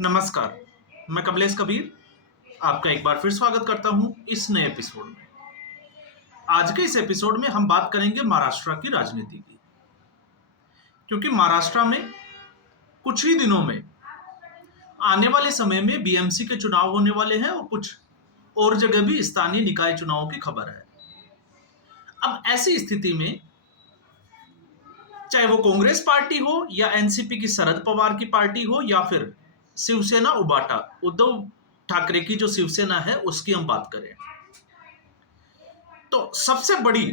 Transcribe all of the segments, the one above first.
नमस्कार, मैं कमलेश कबीर आपका एक बार फिर स्वागत करता हूं इस नए एपिसोड में। आज के इस एपिसोड में हम बात करेंगे महाराष्ट्र की राजनीति की, क्योंकि महाराष्ट्र में कुछ ही दिनों में आने वाले समय में बीएमसी के चुनाव होने वाले हैं और कुछ और जगह भी स्थानीय निकाय चुनावों की खबर है। अब ऐसी स्थिति में चाहे वो कांग्रेस पार्टी हो या एनसीपी की शरद पवार की पार्टी हो या फिर शिवसेना उबाटा उद्धव ठाकरे की जो शिवसेना है उसकी हम बात करें, तो सबसे बड़ी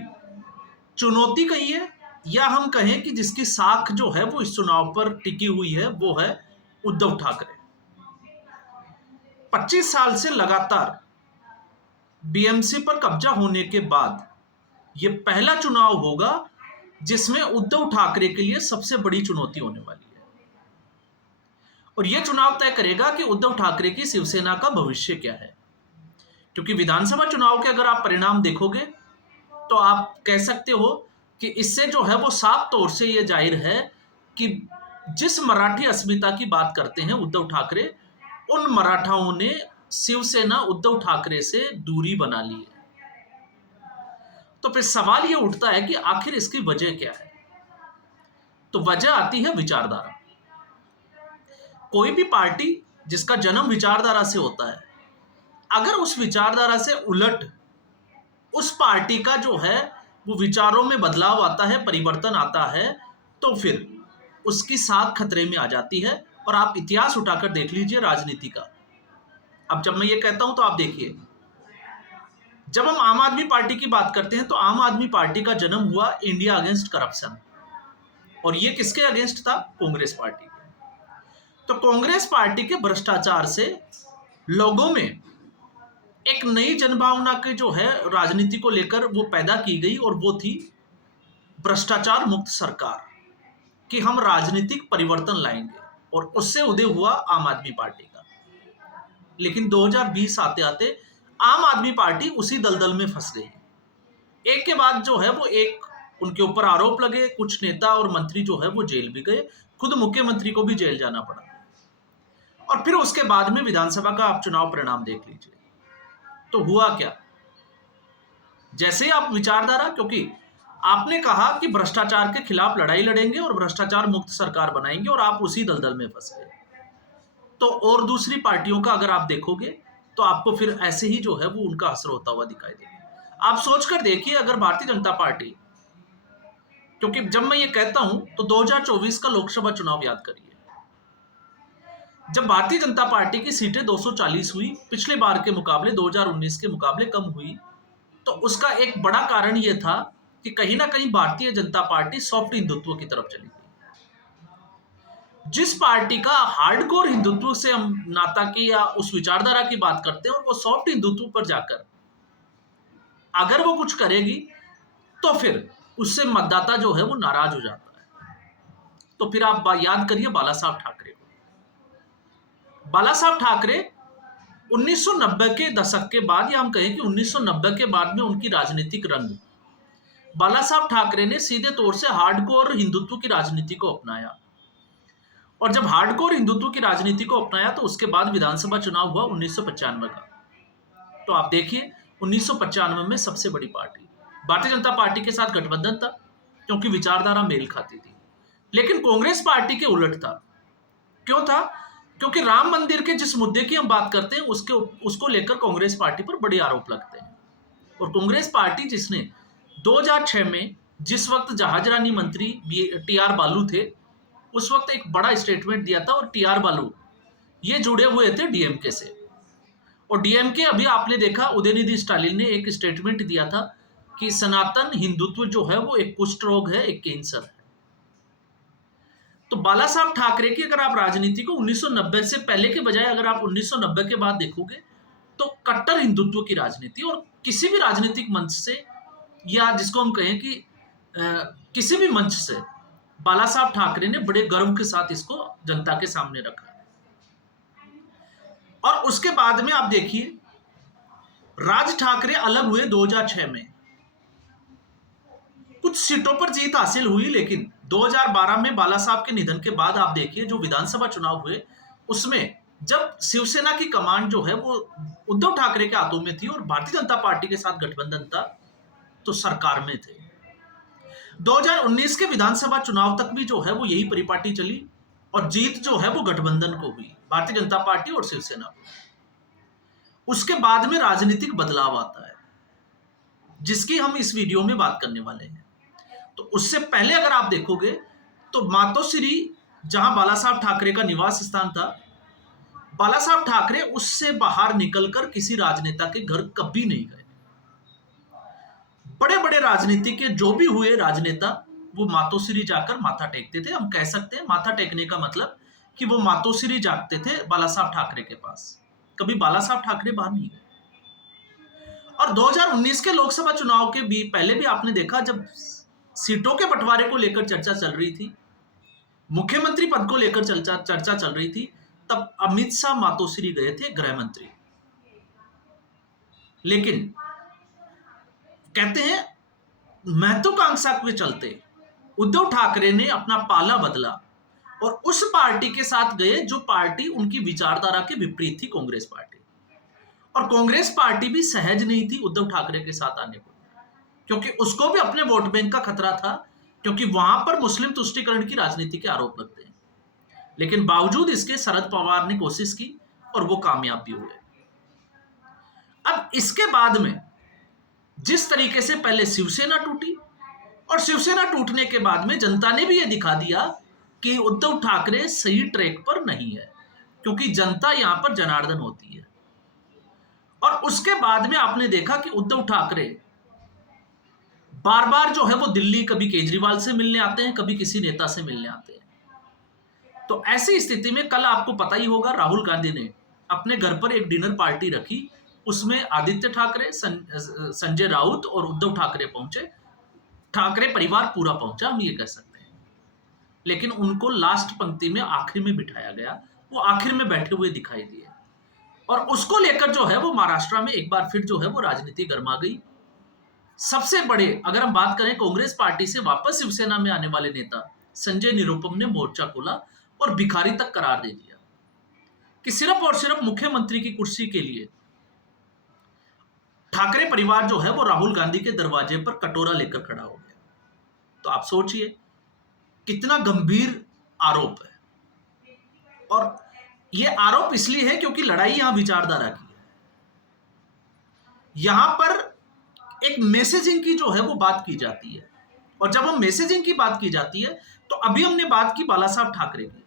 चुनौती कहिए या हम कहें कि जिसकी साख जो है वो इस चुनाव पर टिकी हुई है वो है उद्धव ठाकरे। 25 साल से लगातार बीएमसी पर कब्जा होने के बाद ये पहला चुनाव होगा जिसमें उद्धव ठाकरे के लिए सबसे बड़ी चुनौती होने वाली है और यह चुनाव तय करेगा कि उद्धव ठाकरे की शिवसेना का भविष्य क्या है। क्योंकि विधानसभा चुनाव के अगर आप परिणाम देखोगे तो आप कह सकते हो कि इससे जो है वो साफ तौर से ये जाहिर है कि जिस मराठी अस्मिता की बात करते हैं उद्धव ठाकरे, उन मराठाओं ने शिवसेना उद्धव ठाकरे से दूरी बना ली है। तो फिर सवाल ये उठता है कि आखिर इसकी वजह क्या है। तो वजह आती है विचारधारा। कोई भी पार्टी जिसका जन्म विचारधारा से होता है, अगर उस विचारधारा से उलट उस पार्टी का जो है वो विचारों में बदलाव आता है, परिवर्तन आता है, तो फिर उसकी साख खतरे में आ जाती है। और आप इतिहास उठाकर देख लीजिए राजनीति का। अब जब मैं ये कहता हूं तो आप देखिए, जब हम आम आदमी पार्टी की बात करते हैं तो आम आदमी पार्टी का जन्म हुआ इंडिया अगेंस्ट करप्शन, और ये किसके अगेंस्ट था? कांग्रेस पार्टी के। तो कांग्रेस पार्टी के भ्रष्टाचार से लोगों में एक नई जनभावना के जो है राजनीति को लेकर वो पैदा की गई, और वो थी भ्रष्टाचार मुक्त सरकार, कि हम राजनीतिक परिवर्तन लाएंगे, और उससे उदय हुआ आम आदमी पार्टी का। लेकिन 2020 आते आते आम आदमी पार्टी उसी दलदल में फंस गई। एक के बाद जो है वो एक उनके ऊपर आरोप लगे, कुछ नेता और मंत्री जो है वो जेल भी गए, खुद मुख्यमंत्री को भी जेल जाना पड़ा। और फिर उसके बाद में विधानसभा का आप चुनाव परिणाम देख लीजिए, तो हुआ क्या? जैसे ही आप विचारधारा, क्योंकि आपने कहा कि भ्रष्टाचार के खिलाफ लड़ाई लड़ेंगे और भ्रष्टाचार मुक्त सरकार बनाएंगे, और आप उसी दलदल में फंस गए। तो और दूसरी पार्टियों का अगर आप देखोगे तो आपको फिर ऐसे ही जो है वो उनका असर होता हुआ दिखाई देगा। आप सोचकर देखिए, अगर भारतीय जनता पार्टी, क्योंकि जब मैं ये कहता हूं तो 2024 का लोकसभा चुनाव याद करिए, जब भारतीय जनता पार्टी की सीटें 240 हुई, पिछले बार के मुकाबले 2019 के मुकाबले कम हुई, तो उसका एक बड़ा कारण यह था कि कहीं ना कहीं भारतीय जनता पार्टी सॉफ्ट हिंदुत्व की तरफ चली गई। जिस पार्टी का हार्डकोर हिंदुत्व से हम नाता की या उस विचारधारा की बात करते हैं, और वो सॉफ्ट हिंदुत्व पर जाकर अगर वो कुछ करेगी तो फिर उससे मतदाता जो है वो नाराज हो जाता है। तो फिर आप याद करिए बाला साहब ठाकरे को। बाला साहब ठाकरे 1990 के दशक के बाद, या हम कहें कि 1990 के बाद में उनकी राजनीतिक रंग, बाला साहब ठाकरे ने सीधे तौर से हार्डकोर हिंदुत्व की राजनीति को अपनाया। और जब हार्डकोर हिंदुत्व की राजनीति को अपनाया तो उसके बाद विधानसभा चुनाव हुआ 1995 का। तो आप देखिए 1995 में सबसे बड़ी पार्टी भारतीय जनता पार्टी के साथ गठबंधन था, क्योंकि विचारधारा मेल खाती थी। लेकिन कांग्रेस पार्टी के उलट था। क्यों था? क्योंकि राम मंदिर के जिस मुद्दे की हम बात करते हैं उसको लेकर कांग्रेस पार्टी पर बड़े आरोप लगते हैं। और कांग्रेस पार्टी जिसने 2006 में, जिस वक्त जहाजरानी मंत्री टीआर बालू थे, उस वक्त एक बड़ा स्टेटमेंट दिया था, और टीआर बालू ये जुड़े हुए थे डीएमके से। और डीएमके, अभी आपने देखा उदयनिधि स्टालिन ने एक स्टेटमेंट दिया था कि सनातन हिंदुत्व जो है वो एक कुष्ठ रोग है, एक कैंसर है। तो बाला साहब ठाकरे की अगर आप राजनीति को 1990 से पहले के बजाय अगर आप 1990 के बाद देखोगे तो कट्टर हिंदुत्व की राजनीति, और किसी भी राजनीतिक मंच से, या जिसको हम कहें कि किसी भी मंच से, बाला साहब ठाकरे ने बड़े गर्व के साथ इसको जनता के सामने रखा। और उसके बाद में आप देखिए राज ठाकरे अलग हुए 2006 में, कुछ सीटों पर जीत हासिल हुई, लेकिन 2012 में बाला साहब के निधन के बाद आप देखिए जो विधानसभा चुनाव हुए उसमें जब शिवसेना की कमांड जो है वो उद्धव ठाकरे के हाथों में थी और भारतीय जनता पार्टी के साथ गठबंधन था, तो सरकार में थे। 2019 के विधानसभा चुनाव तक भी जो है वो यही परिपाटी चली और जीत जो है वो गठबंधन को हुई, भारतीय जनता पार्टी और शिवसेना को। उसके बाद में राजनीतिक बदलाव आता है, जिसकी हम इस वीडियो में बात करने वाले हैं। तो उससे पहले अगर आप देखोगे तो मातोश्री, जहां बाला साहब ठाकरे का निवास स्थान था, बाला साहब ठाकरे उससे बाहर निकलकर किसी राजनेता के घर कभी नहीं गए। बड़े बड़े राजनीति के जो भी हुए राजनेता, वो मातोश्री जाकर माथा टेकते थे। हम कह सकते हैं माथा टेकने का मतलब कि वो मातोश्री जाते थे बाला साहब ठाकरे के पास, कभी बाला साहब ठाकरे बाहर नहीं गए। और 2019 के लोकसभा चुनाव के भी पहले भी आपने देखा, जब सीटों के बंटवारे को लेकर चर्चा चल रही थी, मुख्यमंत्री पद को लेकर चर्चा चल रही थी, तब अमित शाह मातोश्री गए थे, गृह मंत्री। लेकिन कहते हैं महत्वाकांक्षा के चलते उद्धव ठाकरे ने अपना पाला बदला और उस पार्टी के साथ गए जो पार्टी उनकी विचारधारा के विपरीत थी, कांग्रेस पार्टी। और कांग्रेस पार्टी भी सहज नहीं थी उद्धव ठाकरे के साथ आने को, क्योंकि उसको भी अपने वोट बैंक का खतरा था, क्योंकि वहां पर मुस्लिम तुष्टीकरण की राजनीति के आरोप लगते हैं। लेकिन बावजूद इसके शरद पवार ने कोशिश की और वो कामयाब भी हुए। अब इसके बाद में जिस तरीके से पहले शिवसेना टूटी और शिवसेना टूटने के बाद में जनता ने भी ये दिखा दिया कि उद्धव ठाकरे सही ट्रैक पर नहीं है, क्योंकि जनता यहां पर जनार्दन होती है। और उसके बाद में आपने देखा कि उद्धव ठाकरे बार बार जो है वो दिल्ली कभी केजरीवाल से मिलने आते हैं, कभी किसी नेता से मिलने आते हैं। तो ऐसी स्थिति में कल आपको पता ही होगा, राहुल गांधी ने अपने घर पर एक डिनर पार्टी रखी, उसमें आदित्य ठाकरे, संजय राउत और उद्धव ठाकरे पहुंचे। ठाकरे परिवार पूरा पहुंचा, हम ये कह सकते हैं। लेकिन उनको लास्ट पंक्ति में आखिर में बिठाया गया, वो आखिर में बैठे हुए दिखाई दिए। और उसको लेकर जो है वो महाराष्ट्र में एक बार फिर जो है वो राजनीति गर्मा गई। सबसे बड़े अगर हम बात करें, कांग्रेस पार्टी से वापस शिवसेना में आने वाले नेता संजय निरुपम ने मोर्चा खोला और भिखारी तक करार दे दिया कि सिर्फ और सिर्फ मुख्यमंत्री की कुर्सी के लिए ठाकरे परिवार जो है वो राहुल गांधी के दरवाजे पर कटोरा लेकर खड़ा हो गया। तो आप सोचिए कितना गंभीर आरोप है। और यह आरोप इसलिए है क्योंकि लड़ाई यहां विचारधारा की है। यहां पर एक मैसेजिंग की जो है वो बात की जाती है। और जब हम मैसेजिंग की बात की जाती है, तो अभी हमने बात की बाला साहब ठाकरे की,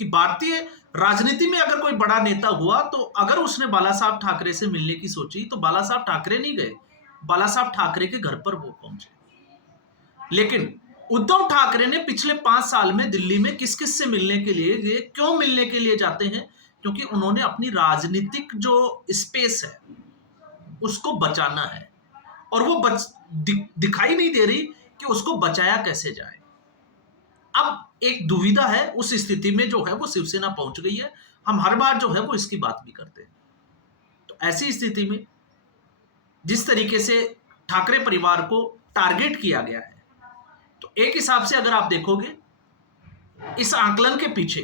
कि भारतीय राजनीति में अगर कोई बड़ा नेता हुआ तो अगर उसने बाला साहब ठाकरे से मिलने की सोची तो बाला साहब ठाकरे नहीं गए, बाला साहब ठाकरे के घर पर वो पहुंचे। लेकिन उद्धव ठाकरे ने पिछले 5 साल में दिल्ली में किस किस से मिलने के लिए, ये क्यों मिलने के लिए जाते हैं? क्योंकि उन्होंने अपनी राजनीतिक जो स्पेस है उसको बचाना है, और वो दिखाई नहीं दे रही कि उसको बचाया कैसे जाए। अब एक दुविधा है, उस स्थिति में जो है वो शिवसेना पहुंच गई है। हम हर बार जो है वो इसकी बात भी करते हैं। तो ऐसी स्थिति में जिस तरीके से ठाकरे परिवार को टारगेट किया गया है, तो एक हिसाब से अगर आप देखोगे इस आकलन के पीछे,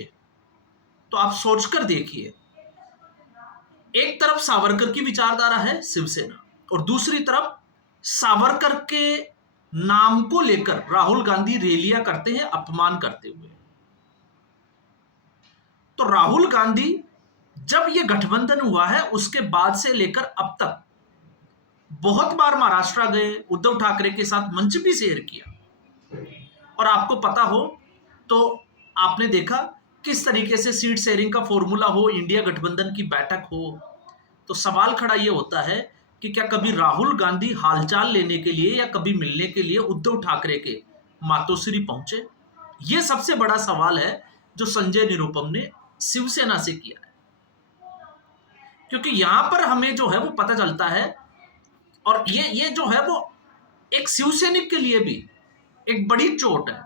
तो आप सोचकर देखिए, एक तरफ सावरकर की विचारधारा है शिवसेना, और दूसरी तरफ सावरकर के नाम को लेकर राहुल गांधी रैलियां करते हैं अपमान करते हुए। तो राहुल गांधी जब ये गठबंधन हुआ है उसके बाद से लेकर अब तक बहुत बार महाराष्ट्र गए, उद्धव ठाकरे के साथ मंच भी शेयर किया। और आपको पता हो तो आपने देखा किस तरीके से सीट शेयरिंग का फॉर्मूला हो, इंडिया गठबंधन की बैठक हो। तो सवाल खड़ा यह होता है कि क्या कभी राहुल गांधी हालचाल लेने के लिए या कभी मिलने के लिए उद्धव ठाकरे के मातोश्री पहुंचे? यह सबसे बड़ा सवाल है जो संजय निरुपम ने शिवसेना से किया है। क्योंकि यहां पर हमें जो है वो पता चलता है, और ये जो है वो एक शिवसैनिक के लिए भी एक बड़ी चोट है।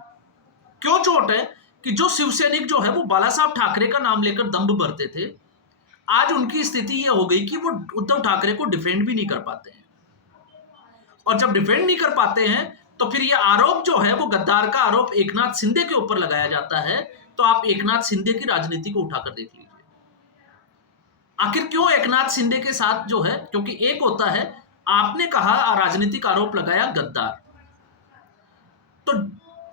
क्यों चोट है? कि जो शिवसैनिक जो है वो बाला साहब ठाकरे का नाम लेकर दंभ भरते थे, आज उनकी स्थिति यह हो गई कि वो उद्धव ठाकरे को डिफेंड भी नहीं कर पाते हैं। और जब डिफेंड नहीं कर पाते हैं तो फिर यह आरोप जो है वो गद्दार का आरोप एकनाथ शिंदे के ऊपर लगाया जाता है। तो आप एकनाथ शिंदे की राजनीति को उठाकर देख लीजिए। आखिर क्यों एकनाथ शिंदे के साथ जो है, क्योंकि एक होता है आपने कहा, राजनीतिक आरोप लगाया गद्दार, तो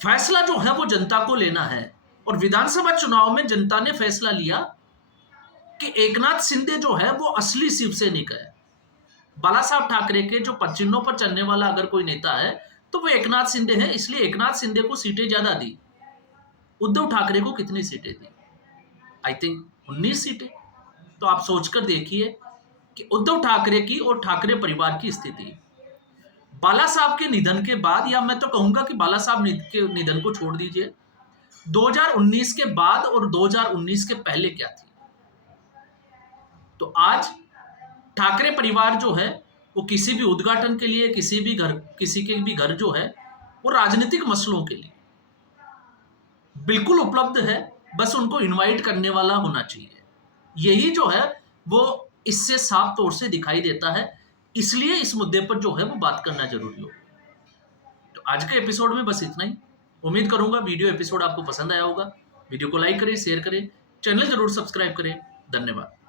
फैसला जो है वो जनता को लेना है। और विधानसभा चुनाव में जनता ने फैसला लिया कि एकनाथ शिंदे जो है वो असली शिवसैनिक है। बाला साहब ठाकरे के जो पचिन्हों पर चलने वाला अगर कोई नेता है तो वो एकनाथ शिंदे है, इसलिए एकनाथ शिंदे को सीटें ज्यादा दी। उद्धव ठाकरे को कितनी सीटें दी? आई थिंक 19 सीटें। तो आप सोचकर देखिए कि उद्धव ठाकरे की और ठाकरे परिवार की स्थिति बाला साहब के निधन के बाद, या मैं तो कहूंगा कि बाला साहब के निधन को छोड़ दीजिए, 2019 के बाद और 2019 के पहले क्या थी। तो आज ठाकरे परिवार जो है वो किसी भी उद्घाटन के लिए, किसी के भी घर जो है वो राजनीतिक मसलों के लिए बिल्कुल उपलब्ध है। बस उनको इनवाइट करने वाला होना चाहिए। यही जो है वो इससे साफ तौर से दिखाई देता है। इसलिए इस मुद्दे पर जो है वो बात करना जरूरी हो। तो आज के एपिसोड में बस इतना ही। उम्मीद करूंगा वीडियो एपिसोड आपको पसंद आया होगा। वीडियो को लाइक करें, शेयर करें, चैनल जरूर सब्सक्राइब करें। धन्यवाद।